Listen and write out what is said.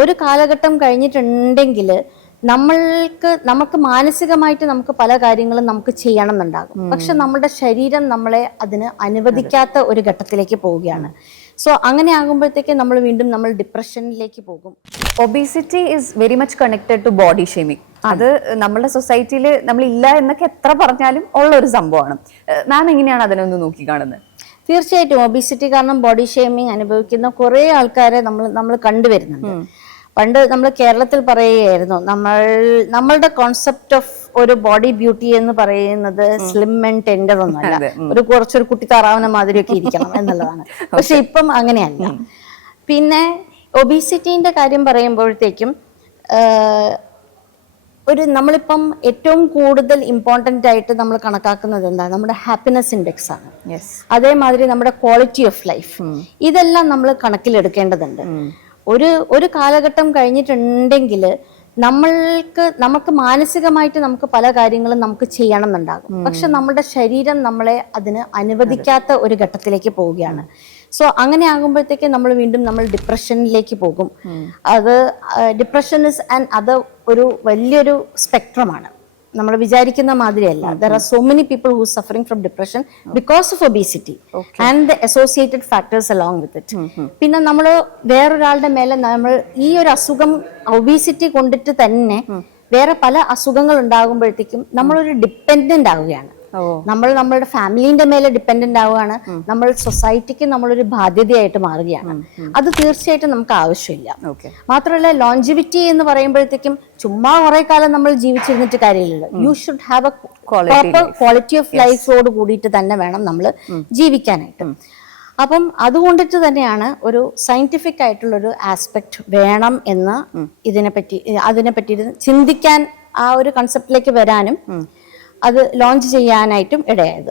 ഒരു കാലഘട്ടം കഴിഞ്ഞിട്ടുണ്ടെങ്കിൽ നമുക്ക് മാനസികമായിട്ട് നമുക്ക് പല കാര്യങ്ങളും നമുക്ക് ചെയ്യണം എന്നുണ്ടാകും. പക്ഷെ നമ്മുടെ ശരീരം നമ്മളെ അതിന് അനുവദിക്കാത്ത ഒരു ഘട്ടത്തിലേക്ക് പോവുകയാണ്. സോ അങ്ങനെ ആകുമ്പോഴത്തേക്ക് നമ്മൾ ഡിപ്രഷനിലേക്ക് പോകും. Obesity is very much connected to body shaming. അത് നമ്മുടെ സൊസൈറ്റിയിൽ നമ്മൾ ഇല്ല എന്നൊക്കെ എത്ര പറഞ്ഞാലും ഉള്ള ഒരു സംഭവമാണ്. മാം എങ്ങനെയാണ് അതിനൊന്ന് നോക്കി കാണുന്നത്? തീർച്ചയായിട്ടും ഒബീസിറ്റി കാരണം ബോഡി ഷേമിങ് അനുഭവിക്കുന്ന കുറെ ആൾക്കാരെ നമ്മൾ കണ്ടുവരുന്നുണ്ട്. പണ്ട് നമ്മൾ കേരളത്തിൽ പറയുകയായിരുന്നു, നമ്മളുടെ കോൺസെപ്റ്റ് ഓഫ് ഒരു ബോഡി ബ്യൂട്ടി എന്ന് പറയുന്നത് സ്ലിം ആൻഡ് ടെൻഡർ ഒന്നുമല്ല, കുറച്ചൊരു കുട്ടി താറാവുന്ന മാതിരിയൊക്കെ ഇരിക്കണം എന്നുള്ളതാണ്. പക്ഷെ ഇപ്പം അങ്ങനെയല്ല. പിന്നെ ഒബീസിറ്റിന്റെ കാര്യം പറയുമ്പോഴത്തേക്കും നമ്മളിപ്പം ഏറ്റവും കൂടുതൽ ഇമ്പോർട്ടൻ്റ് ആയിട്ട് നമ്മൾ കണക്കാക്കുന്നത് എന്താ? നമ്മുടെ ഹാപ്പിനെസ് ഇൻഡെക്സ് ആണ്. അതേമാതിരി നമ്മുടെ ക്വാളിറ്റി ഓഫ് ലൈഫ്, ഇതെല്ലാം നമ്മൾ കണക്കിലെടുക്കേണ്ടതുണ്ട്. ഒരു കാലഘട്ടം കഴിഞ്ഞിട്ടുണ്ടെങ്കിൽ നമുക്ക് മാനസികമായിട്ട് നമുക്ക് പല കാര്യങ്ങളും നമുക്ക് ചെയ്യണം എന്നുണ്ടാകും. പക്ഷെ നമ്മുടെ ശരീരം നമ്മളെ അതിന് അനുവദിക്കാത്ത ഒരു ഘട്ടത്തിലേക്ക് പോവുകയാണ്. സോ അങ്ങനെ ആകുമ്പോഴത്തേക്ക് നമ്മൾ ഡിപ്രഷനിലേക്ക് പോകും. ഡിപ്രഷൻ ഇസ് അത് ഒരു വലിയൊരു സ്പെക്ട്രമാണ്. നമ്മൾ വിചാരിക്കുന്ന മാതിരിയല്ല. There are so many people who are suffering from depression because of obesity and the associated factors along with it. പിന്നെ നമ്മൾ വേറൊരാളുടെ മേലെ ഈ ഒരു അസുഖം ഒബീസിറ്റി കൊണ്ടിട്ട് തന്നെ വേറെ പല അസുഖങ്ങൾ ഉണ്ടാകുമ്പോഴത്തേക്കും നമ്മളൊരു ഡിപ്പെൻഡന്റ് ആവുകയാണ്. നമ്മളുടെ ഫാമിലിന്റെ മേലെ ഡിപ്പെൻഡന്റ് ആവുകയാണ്. നമ്മൾ സൊസൈറ്റിക്ക് നമ്മളൊരു ബാധ്യതയായിട്ട് മാറുകയാണ്. അത് തീർച്ചയായിട്ടും നമുക്ക് ആവശ്യമില്ല. മാത്രമല്ല, ലോഞ്ചിവിറ്റി എന്ന് പറയുമ്പോഴത്തേക്കും ചുമ്മാ കുറെ കാലം നമ്മൾ ജീവിച്ചിരുന്നിട്ട് കാര്യമില്ലല്ലോ. You should have a proper quality of ലൈഫോട് കൂടിയിട്ട് തന്നെ വേണം നമ്മൾ ജീവിക്കാനായിട്ട്. അപ്പം അതുകൊണ്ടിട്ട് തന്നെയാണ് ഒരു സയന്റിഫിക് ആയിട്ടുള്ളൊരു ആസ്പെക്ട് വേണം എന്ന് അതിനെപ്പറ്റി ചിന്തിക്കാൻ, ആ ഒരു കൺസെപ്റ്റിലേക്ക് വരാനും അത് ലോഞ്ച് ചെയ്യാനായിട്ടും ഇടയായത്.